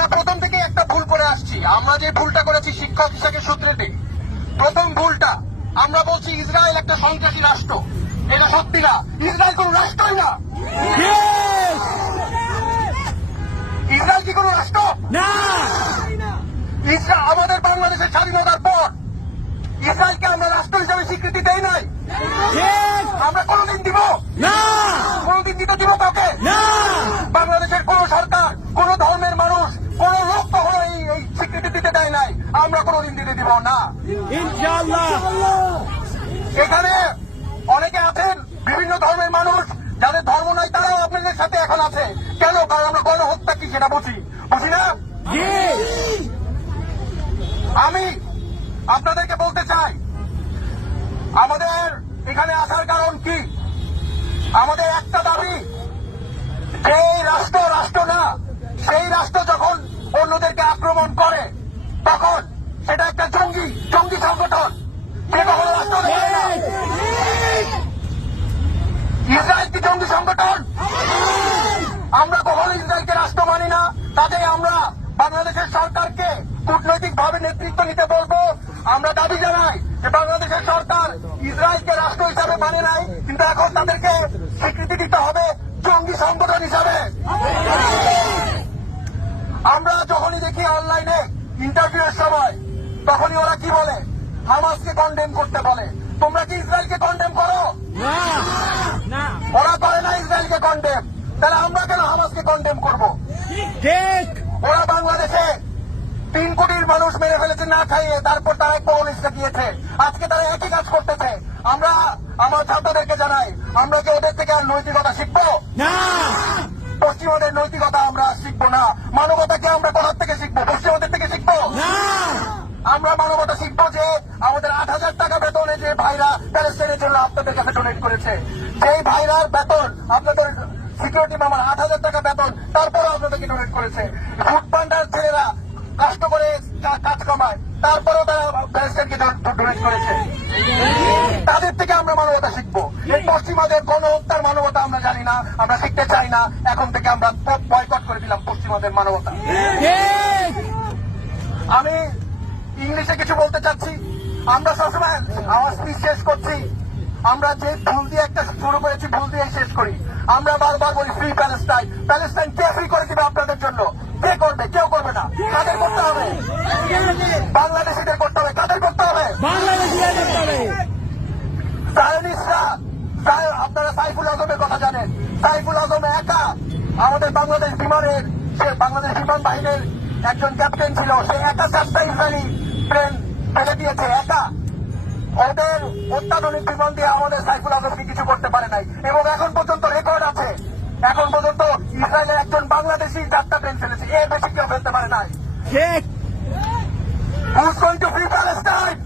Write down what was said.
আমরা প্রথম থেকে একটা ভুল করে আসছি। আমরা যে ভুলটা করেছি শিক্ষক হিসেবে সূত্রেতে, প্রথম ভুলটা আমরা বলছি ইসরায়েল একটা সন্ত্রাসী রাষ্ট্র। এটা সত্যি না, ইসরায়েল কোন রাষ্ট্রই না। ইসরায়েল কি কোন রাষ্ট্র না? ইসরায়েল আমাদের বাংলাদেশের স্বাধীনতার পর ইসরায়েলকে আমরা রাষ্ট্র হিসেবে স্বীকৃতি দেই নাই। আমরা কোনদিন দিব না, কোনদিন দিতে দিব কাউকে না। বাংলাদেশের কোন সরকার, কোন ধর্মের মানুষ, কোন লোক কখনো এই স্বীকৃতি দিতে দেয় নাই। আমরা কোনদিন দিতে দিব না ইনশাআল্লাহ। এখানে অনেকে আছেন বিভিন্ন ধর্মের মানুষ, যাদের ধর্ম নাই তারাও আপনাদের সাথে এখন আছে। কেন? কারণ আমরা গণহত্যা কি সেটা বুঝি না। আমি আপনাদেরকে বলতে চাই, আমাদের এখানে আসার কারণ কি? আমাদের একটা দাবি, যেই রাষ্ট্র না, সেই রাষ্ট্র যখন অন্যদেরকে আক্রমণ করে তখন সেটা একটা জঙ্গি সংগঠন। সে কখনো রাষ্ট্র দেয় না। ইসরায়েল কি জঙ্গি সংগঠন? আমরা কখনো ইসরায়েলকে রাষ্ট্র মানি না। তাতে আমরা বাংলাদেশের সরকারকে কূটনৈতিক ভাবে নেতৃত্ব নিতে বলবো। আমরা দাবি জানাই যে বাংলাদেশের সরকার ইসরায়েলকে রাষ্ট্র হিসাবে মানে নাই, কিন্তু এখন তাদেরকে স্বীকৃতি দিতে হবে জঙ্গি সংগঠন হিসাবে। আমরা যখনই দেখি অনলাইনে ইন্টারভিউয়ের সময়, তখনই ওরা কি বলে? হামাসকে কন্ডেম করতে বলে। তোমরা কি ইসরায়েলকে কন্ডেম করো? ওরা করে না ইসরায়েলকে কন্ডেম, তাহলে আমরা কেন হামাসকে কন্ডেম করবো? ওরা বাংলাদেশে 3 কোটির মানুষ মেরে ফেলেছে না খাইয়ে, তারপর তারা কমিউনিস্টকে দিয়েছে। আজকে তারা একই কাজ করতেছে। আমরা আমার ছাত্রদেরকে জানাই, আমরা কি ওদের থেকে আর নৈতিকতা শিখবো না? পশ্চিমাদের নৈতিকতা আমরা শিখবো না। মানবতাকে আমরা কোথার থেকে শিখবো? পশ্চিমাদের থেকে শিখবো না। আমরা মানবতা শিখবো যে আমাদের 8,000 টাকা বেতনে যে ভাইরা প্যালেস্টাইনের জন্য আপনাদের কাছে ডোনেট করেছে, যেই ভাইরার বেতন আপনাদের সিকিউরিটি মামার 8,000 টাকা বেতন, তারপরও আপনাদেরকে ডোনেট করেছে। ফুড পান্ডার ছেলেরা কষ্ট করে কাজ কামায়, তারপরেও তারা প্যালেস্টাইনকে ডোনেট করেছে। তাদের থেকে আমরা মানবতা শিখবো। এই পশ্চিমাদের গণহত্যার মানবতা আমরা জানি না, আমরা শিখতে চাই না। এখন থেকে আমরা বয়কট করে দিলাম পশ্চিমাদের মানবতা। আমি ইংলিশে কিছু বলতে চাচ্ছি। আমরা সবসময় আমার স্পিচ শেষ করছি, আমরা যে ভুল দিয়ে একটা শুরু করেছি ভুল দিয়ে শেষ করি। আমরা বারবার বলি ফ্রি প্যালেস্টাইন। প্যালেস্টাইন কে ফ্রি করে দিবে আপনাদের জন্য? কে করবে? কেউ করবে না। কাদের করতে হবে? বাংলাদেশিদের করতে হবে। কাদের করতে হবে? সায়নিস্টরা। আপনারা সাইফুল আজমের কথা জানেন। সাইফুল আজম একা আমাদের বাংলাদেশ বিমানের, সে বাংলাদেশ বিমান বাহিনীর একজন ক্যাপ্টেন ছিল, সে একা 4টা ইসরায়েলি প্লেন ফেলে দিয়েছে একা। ওদের অত্যাধুনিক বিমান দিয়ে আমাদের সাইফুল আজমকে কিছু করতে পারে নাই। এবং এখন পর্যন্ত রেকর্ড আছে, এখন পর্যন্ত ইসরায়েলের একজন বাংলাদেশি 4টা প্লেন ফেলেছে, এর বেশি কেউ ফেলতে পারে নাই। Who's going to free Palestine?